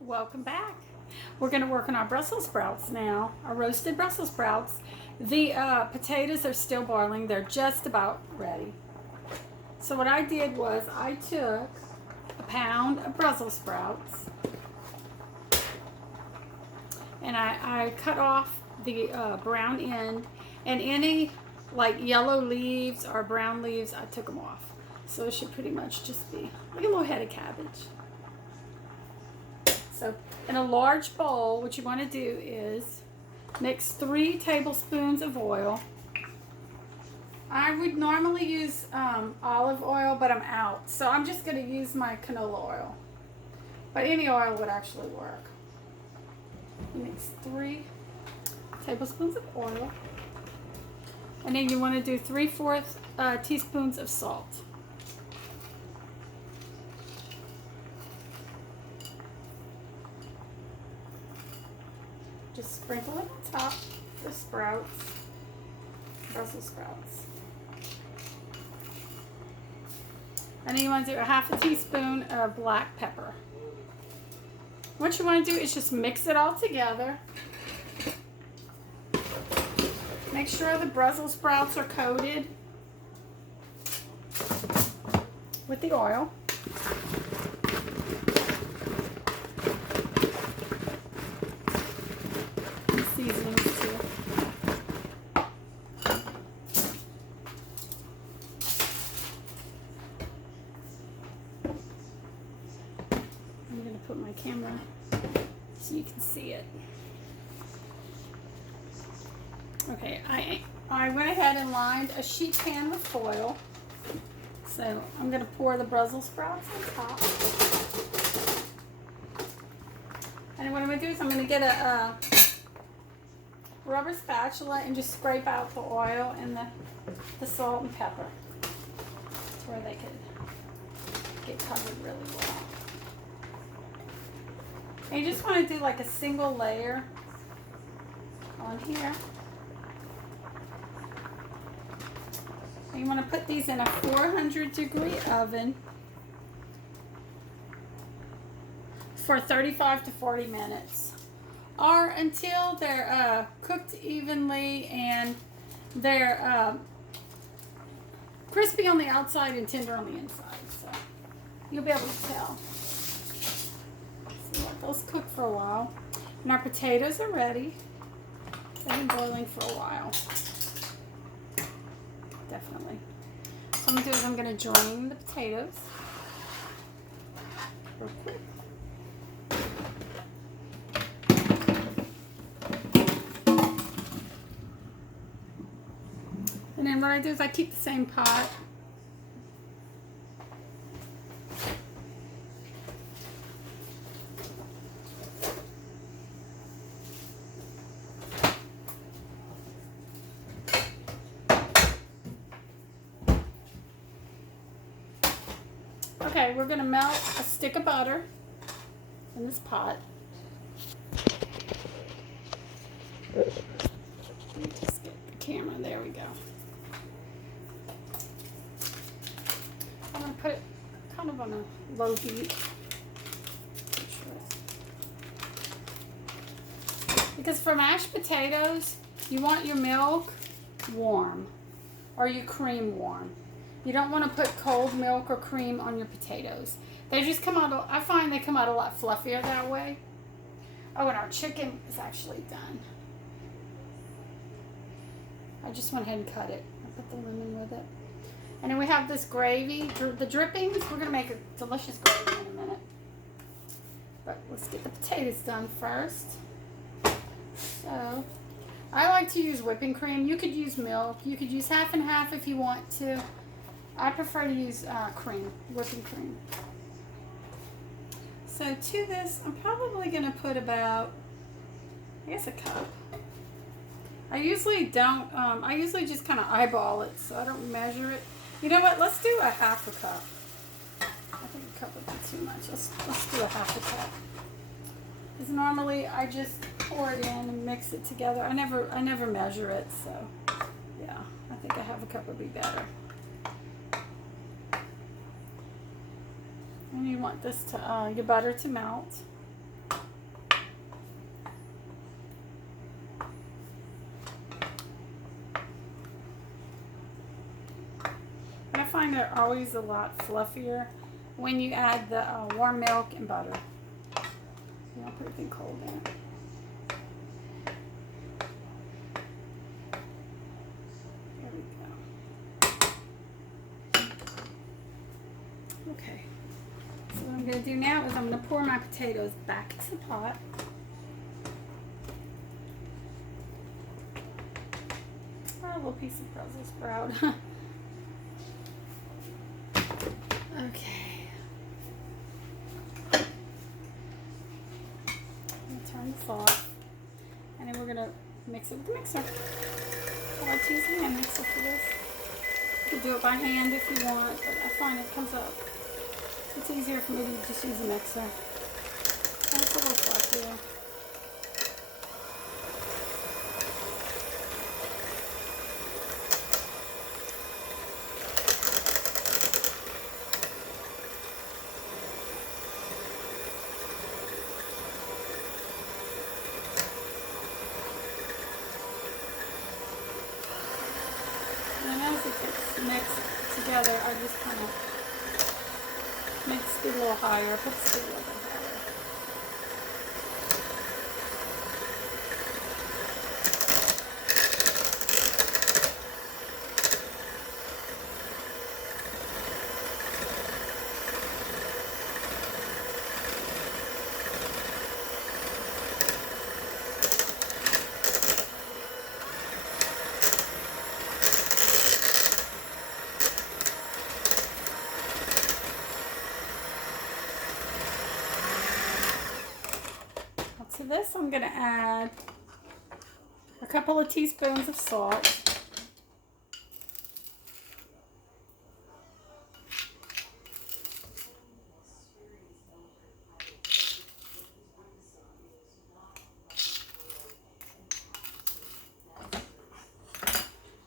Welcome back. We're going to work on our Brussels sprouts now, our roasted Brussels sprouts. The potatoes are still boiling. They're just about ready. So what I did was I took a pound of Brussels sprouts and I cut off the brown end, and any like yellow leaves or brown leaves, I took them off. So it should pretty much just be like a little head of cabbage. So in a large bowl, what you want to do is mix 3 tablespoons of oil. I would normally use olive oil, but I'm out. So I'm just going to use my canola oil. But any oil would actually work. You mix 3 tablespoons of oil. And then you want to do 3/4 teaspoons of salt. Just sprinkle it on top the sprouts, Brussels sprouts. And then you want to do a 1/2 teaspoon of black pepper. What you want to do is just mix it all together. Make sure the Brussels sprouts are coated with the oil. And seasonings too. I'm going to put my camera so you can see it. Okay, I went ahead and lined a sheet pan with foil. So I'm going to pour the Brussels sprouts on top. And what I'm going to do is I'm going to get a rubber spatula and just scrape out the oil and the salt and pepper to where they could get covered really well. And you just want to do like a single layer on here. And you want to put these in a 400-degree oven for 35 to 40 minutes, or until they're cooked evenly and they're crispy on the outside and tender on the inside. So you'll be able to tell. So let those cook for a while. And our potatoes are ready. They've been boiling for a while. Definitely. So what I'm going to do is I'm going to drain the potatoes real quick. And then what I do is I keep the same pot. Okay, we're going to melt a stick of butter in this pot. Let me just get the camera. There we go. I'm going to put it kind of on a low heat. Because for mashed potatoes, you want your milk warm or your cream warm. You don't want to put cold milk or cream on your potatoes. They just come out, I find they come out a lot fluffier that way. Oh, and our chicken is actually done. I just went ahead and cut it. I put the lemon with it. And then we have this gravy, the drippings. We're going to make a delicious gravy in a minute. But let's get the potatoes done first. So, I like to use whipping cream. You could use milk. You could use half and half if you want to. I prefer to use cream, whipping cream. So to this, I'm probably going to put about, I guess, a cup. I usually don't, I usually just kind of eyeball it, so I don't measure it. You know what, let's do a 1/2 cup. I think a cup would be too much. Let's do a 1/2 cup. Because normally I just pour it in and mix it together. I never measure it, so yeah, I think a 1/2 cup would be better. And you want this to your butter to melt. find they're always a lot fluffier when you add the warm milk and butter. You don't put anything cold in it. There we go. Okay. So what I'm going to do now is I'm going to pour my potatoes back into the pot. A little piece of Brussels sprout. Okay. Turn this off, and then we're gonna mix it with the mixer. I like to use the hand mixer for this. You can do it by hand if you want, but I find it comes up. It's easier for me to just use a mixer. And it's a little fluffier. And as it gets mixed together, I just kind of make the speed a little higher, put the speed a little bit higher. To this, I'm going to add a couple of teaspoons of salt.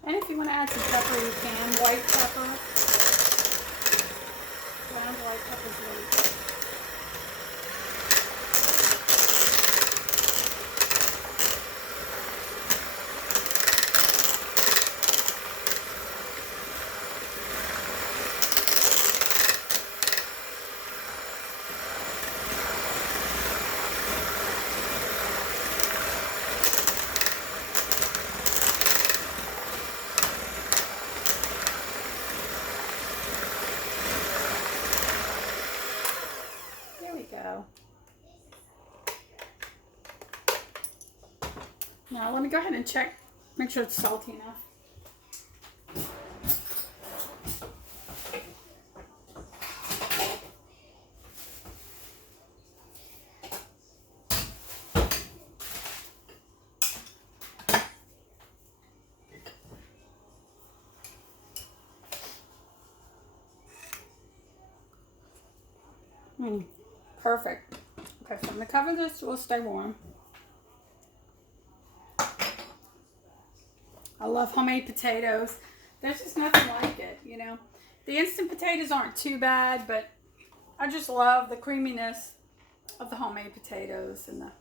And if you want to add some pepper, you can. White pepper. Ground white pepper is really good. Now let me go ahead and check, make sure it's salty enough. Perfect. Okay, so I'm going to cover this, we'll stay warm. I love homemade potatoes. There's just nothing like it, you know. The instant potatoes aren't too bad, but I just love the creaminess of the homemade potatoes and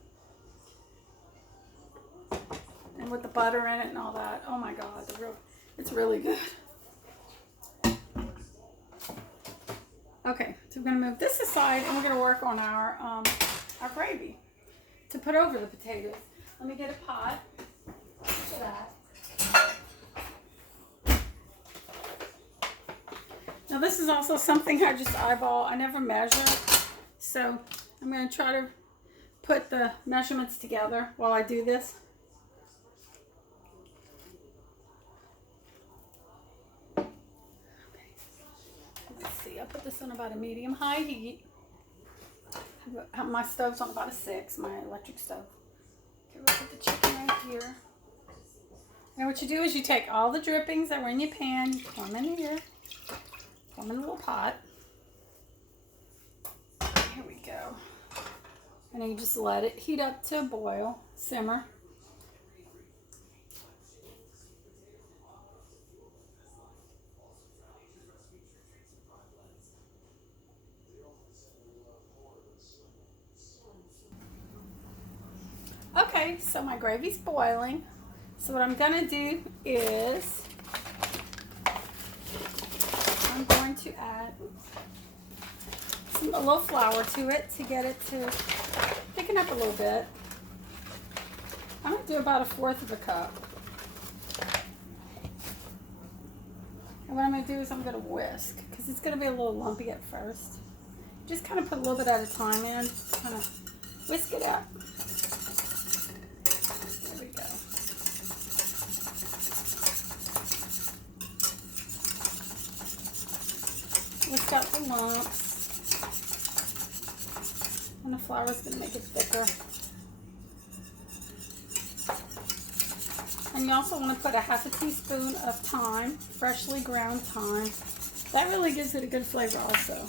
with the butter in it and all that. Oh my God, it's really good. Okay, so we're gonna move this aside and we're gonna work on our gravy to put over the potatoes. Let me get a pot for that. Now this is also something I just eyeball. I never measure. So I'm going to try to put the measurements together while I do this. Okay. Let's see. I put this on about a medium-high heat. My stove's on about a 6, my electric stove. Okay, we'll put the chicken right here. And what you do is you take all the drippings that were in your pan, you pour them in here. I'm in a little pot. Here we go. And then you just let it heat up to a boil, simmer. Okay, so my gravy's boiling. So what I'm gonna do is I'm going to add a little flour to it to get it to thicken up a little bit. I'm going to do about 1/4 cup. And what I'm going to do is I'm going to whisk, because it's going to be a little lumpy at first. Just kind of put a little bit at a time in, kind of whisk it up. There we go. Whisk out the lumps. And the flour is going to make it thicker. And you also want to put 1/2 teaspoon of thyme, freshly ground thyme. That really gives it a good flavor also.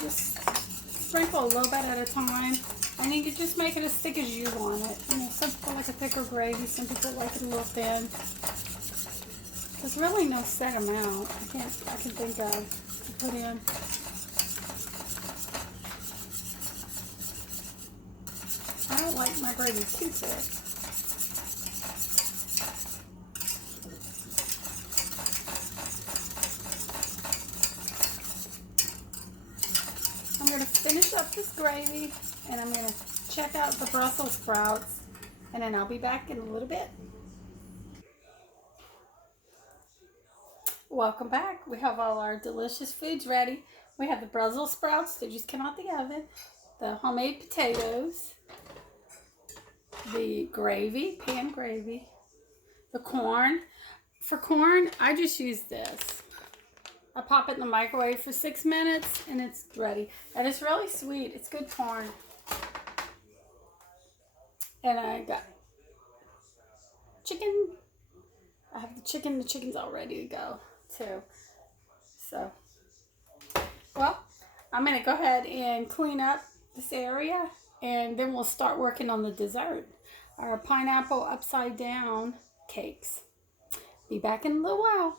Just sprinkle a little bit at a time, and you can just make it as thick as you want it. You know, some people like a thicker gravy, some people like it a little thin. There's really no set amount I can think of to put in. I don't like my gravy too thick. I'm going to finish up this gravy, and I'm going to check out the Brussels sprouts, and then I'll be back in a little bit. Welcome back. We have all our delicious foods ready. We have the Brussels sprouts that just came out the oven, the homemade potatoes, the gravy, pan gravy, the corn. For corn, I just use this. I pop it in the microwave for 6 minutes and it's ready. And it's really sweet. It's good corn. And I got chicken. I have the chicken. The chicken's all ready to go too. So, well, I'm going to go ahead and clean up this area, and then we'll start working on the dessert. Our pineapple upside down cakes. Be back in a little while.